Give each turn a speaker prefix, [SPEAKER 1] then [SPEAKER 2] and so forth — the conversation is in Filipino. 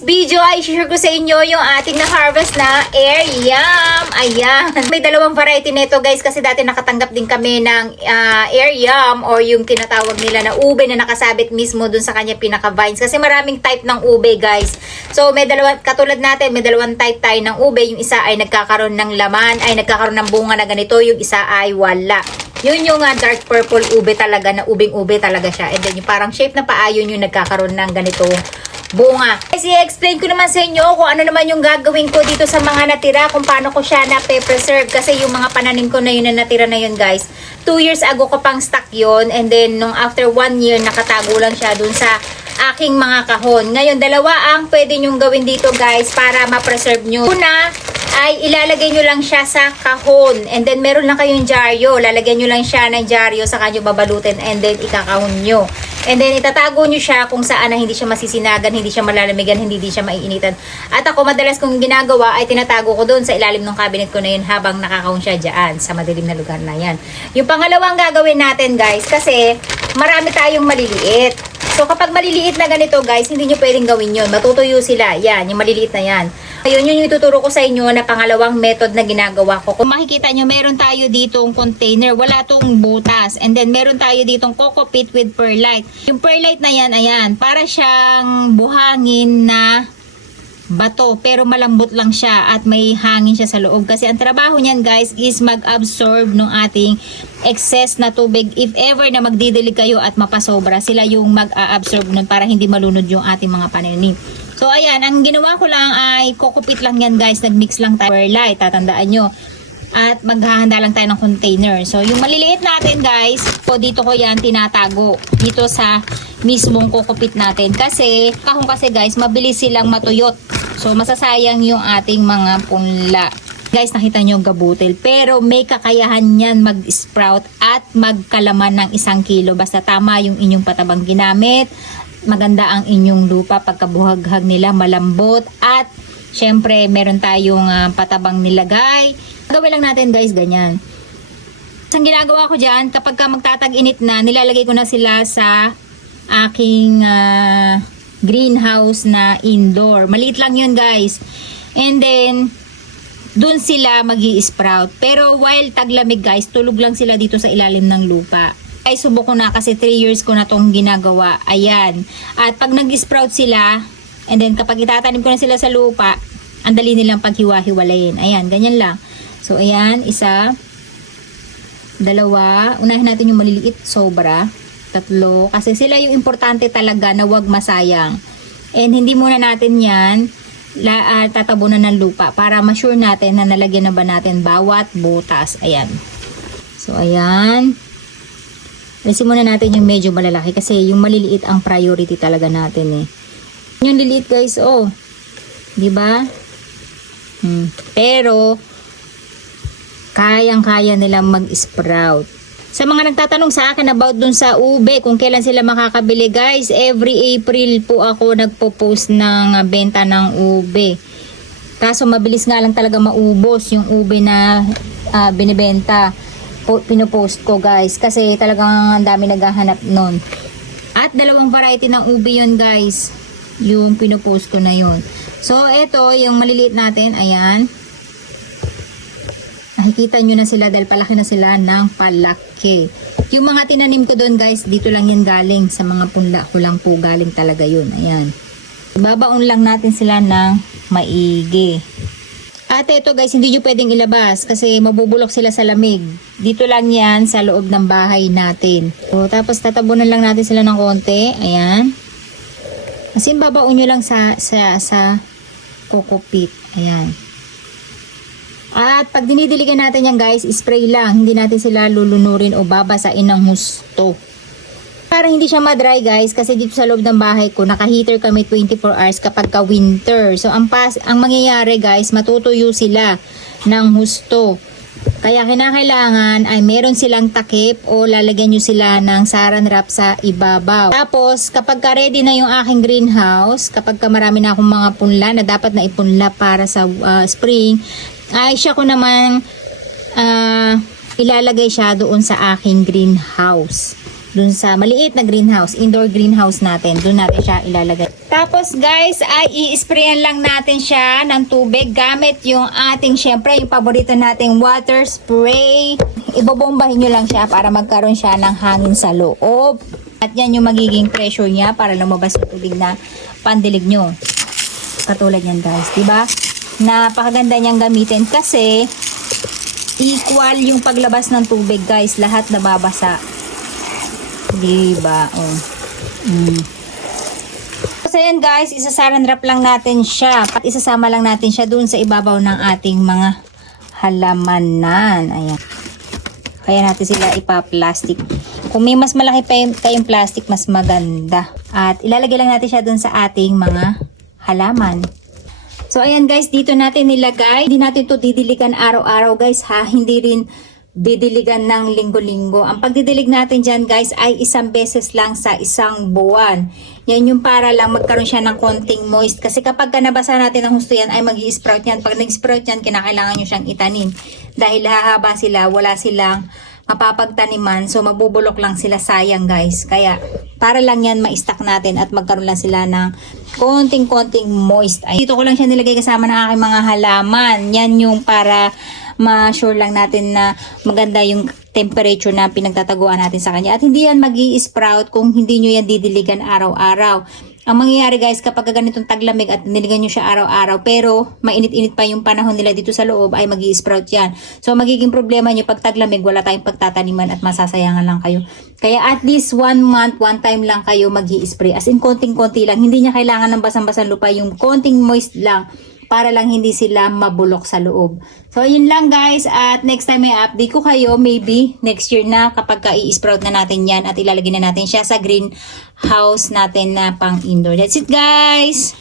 [SPEAKER 1] this video ay share ko sa inyo yung ating na-harvest na air yam. Ayan. May dalawang variety nito guys kasi dati nakatanggap din kami ng ah, air yam or yung tinatawag nila na ube na nakasabit mismo dun sa kanya pinaka-vines. Kasi maraming type ng ube guys. So may dalawa, katulad natin, may dalawang type tayo ng ube. Yung isa ay nagkakaroon ng laman, ay nagkakaroon ng bunga na ganito. Yung isa ay wala. Yun yung ah, dark purple ube talaga na ubing ube talaga siya. And then yung parang shape na paa yun yung nagkakaroon ng ganitong bunga. Kasi explain ko naman sa inyo kung ano naman yung gagawin ko dito sa mga natira, kung paano ko siya na preserve kasi yung mga pananim ko na yun na natira na yun guys. Two years ago ko pang stock yun and then nung after one year nakatago lang siya dun sa aking mga kahon. Ngayon, dalawa ang pwede nyong gawin dito guys para ma-preserve nyo. Una, ay ilalagay nyo lang siya sa kahon. And then, meron lang kayong dyaryo. Lalagyan nyo lang siya ng dyaryo, saka nyo babalutin and then ikakahon nyo. And then, itatago nyo siya kung saan na hindi siya masisinagan, hindi siya malalamigan, hindi din siya maiinitan. At ako, madalas kong ginagawa ay tinatago ko doon sa ilalim ng cabinet ko na yun habang nakakahon siya dyan sa madilim na lugar na yan. Yung pangalawang gagawin natin guys, kasi marami tayong maliliit. So, kapag maliliit na ganito, guys, hindi nyo pwedeng gawin yun. Matutuyo sila. Yan, yung maliliit na yan. Ayun, yun yung ituturo ko sa inyo na pangalawang method na ginagawa ko. Kung makikita nyo, meron tayo ditong container. Wala tong butas. And then, meron tayo ditong coco pit with perlite. Yung perlite na yan, ayan, para siyang buhangin na bato pero malambot lang siya at may hangin siya sa loob. Kasi ang trabaho niyan guys is mag-absorb ng ating excess na tubig. If ever na magdidilig kayo at mapasobra sila yung mag-a-absorb nun para hindi malunod yung ating mga pananim so ayan ang ginawa ko lang ay kukupit lang yan guys. Nagmix lang tayo. Perlite tatandaan nyo. At maghahanda lang tayo ng container. So, yung maliliit natin guys, po dito ko yan tinatago. Dito sa mismong kukupit natin. Kasi, kahong kasi guys, mabilis silang matuyot. So, masasayang yung ating mga punla. Guys, nakita nyo gabutil. Pero may kakayahan yan mag-sprout at magkalaman ng isang kilo. Basta tama yung inyong patabang ginamit. Maganda ang inyong lupa pagkabuhaghag nila, malambot. At syempre, meron tayong ah, patabang nilagay. Gawin lang natin guys, ganyan. Ang ginagawa ko dyan, kapag ka magtatag-init na, nilalagay ko na sila sa aking ah, greenhouse na indoor. Maliit lang yun guys. And then, dun sila mag sprout Pero while taglamig guys, tulog lang sila dito sa ilalim ng lupa. Ay, subok ko na kasi 3 years ko na tong ginagawa. Ayan. At pag nag-sprout sila, and then kapag itatanim ko na sila sa lupa, ang dali nilang paghiwa-hiwalayin. Ayan, ganyan lang. So, ayan, isa, dalawa, unahin natin yung maliliit, sobra, tatlo, kasi sila yung importante talaga na wag masayang. And hindi muna natin yan la, ah, tatabunan ng lupa para ma-sure natin na nalagyan na ba natin bawat butas. Ayan. So, ayan. Alisin muna natin yung medyo malalaki kasi yung maliliit ang priority talaga natin eh. Yung liliit guys, oh. 'Di ba? Hmm. Pero kayang-kaya nilang mag-sprout. Sa mga nagtatanong sa akin about dun sa ube, kung kailan sila makakabili, guys, every April po ako nagpo-post ng benta ng ube. Kaso mabilis nga lang talaga maubos yung ube na ah, binibenta. Po, pinopost ko guys kasi talagang ang dami naghahanap nun. At dalawang variety ng ube yon guys. Yung pinopost ko na yon. So, ito, yung maliliit natin, ayan. Nakikita nyo na sila dahil palaki na sila ng palaki. Yung mga tinanim ko doon guys, dito lang yan galing. Sa mga punla ko lang po galing talaga yun. Ayan. Babaon lang natin sila ng maigi. At ito guys, hindi nyo pwedeng ilabas kasi mabubulok sila sa lamig. Dito lang yan sa loob ng bahay natin. So, tapos tatabunan lang natin sila ng konti. Ayan. As in, babaon nyo lang sa, sa, sa kokopit. Ayan. At pag dinidiligan natin yan guys, spray lang. Hindi natin sila lulunurin o babasain ng husto. Para hindi siya ma-dry guys, kasi dito sa loob ng bahay ko, naka-heater kami 24 hours kapag ka winter. So, ang, pas ang mangyayari guys, matutuyo sila ng husto. Kaya kinakailangan ay meron silang takip o lalagyan nyo sila ng saran wrap sa ibabaw. Tapos, kapag ka ready na yung aking greenhouse, kapag ka marami na akong mga punla na dapat na ipunla para sa uh, spring, ay siya ko naman uh, ilalagay siya doon sa aking greenhouse. dun sa maliit na greenhouse, indoor greenhouse natin. Dun natin siya ilalagay. Tapos guys, ay i-sprayan lang natin siya ng tubig gamit yung ating, syempre, yung paborito nating water spray. Ibobombahin nyo lang siya para magkaroon siya ng hangin sa loob. At yan yung magiging pressure niya para lumabas yung tubig na pandilig nyo. Katulad yan guys, di ba? Napakaganda niyang gamitin kasi equal yung paglabas ng tubig guys. Lahat nababasa. Di ba? Oh. Mm. So ayan guys, isasaran wrap lang natin siya. At isasama lang natin siya doon sa ibabaw ng ating mga halamanan. Ayan. Kaya natin sila ipa-plastic. Kung may mas malaki pa yung, kayong plastic, mas maganda. At ilalagay lang natin siya doon sa ating mga halaman. So ayan guys, dito natin nilagay. Hindi natin to didiligan araw-araw guys ha. Hindi rin didiligan ng linggo-linggo. Ang pagdidilig natin dyan guys ay isang beses lang sa isang buwan. Yan yung para lang magkaroon siya ng konting moist. Kasi kapag ka nabasa natin ng husto yan ay mag sprout yan. Pag nag-sprout yan, kinakailangan nyo siyang itanim. Dahil hahaba sila, wala silang mapapagtaniman. So mabubulok lang sila sayang guys. Kaya para lang yan ma-stack natin at magkaroon lang sila ng konting-konting moist. Ay, dito ko lang siya nilagay kasama ng aking mga halaman. Yan yung para ma-sure lang natin na maganda yung temperature na pinagtataguan natin sa kanya. At hindi yan mag sprout kung hindi nyo yan didiligan araw-araw. Ang mangyayari guys, kapag ganitong taglamig at niligan nyo siya araw-araw, pero mainit-init pa yung panahon nila dito sa loob, ay mag sprout yan. So, magiging problema nyo pag taglamig, wala tayong pagtataniman at masasayangan lang kayo. Kaya at least one month, one time lang kayo mag spray As in, konting-konti lang. Hindi niya kailangan ng basang-basang lupa, yung konting moist lang para lang hindi sila mabulok sa loob. So, yun lang guys. At next time may update ko kayo, maybe next year na kapag ka i-sprout na natin yan at ilalagay na natin siya sa greenhouse natin na pang indoor. That's it guys!